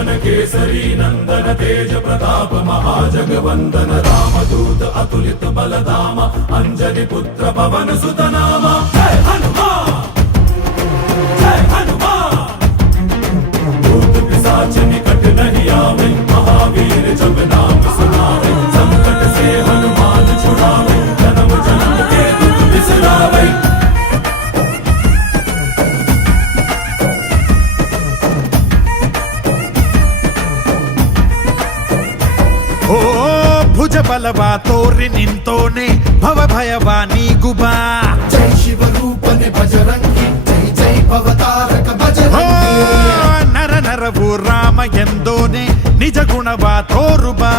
पवन केसरी नंदन तेज प्रताप महाजगवंदन रामदूत अतुलित बलधाम अंजनी पुत्र पवन सुत नाम जय हनुमान जय हनुमान। भूत पिशाच निकट नहीं आवे महावीर जब नाम सुनावे संकट से हनुमान छुड़ावे जन्म जन्म के दुख बिसरावे। ಓ ಭುಜ ಬಲವ ತೋರಿ ನಿಂತೋನೆ ಭವ ಭಯವ ನೀಗುಬಾ ಜೈ ಶಿವ ರೂಪನೆ ಬಜರಂಗಿ ಜೈ ಜೈ ಭವತಾರಕ ಬಜರಂಗಿ ನರ ನರವು ರಾಮ ಎಂದೋನೆ ನಿಜ ಗುಣವ ತೋರುಬಾ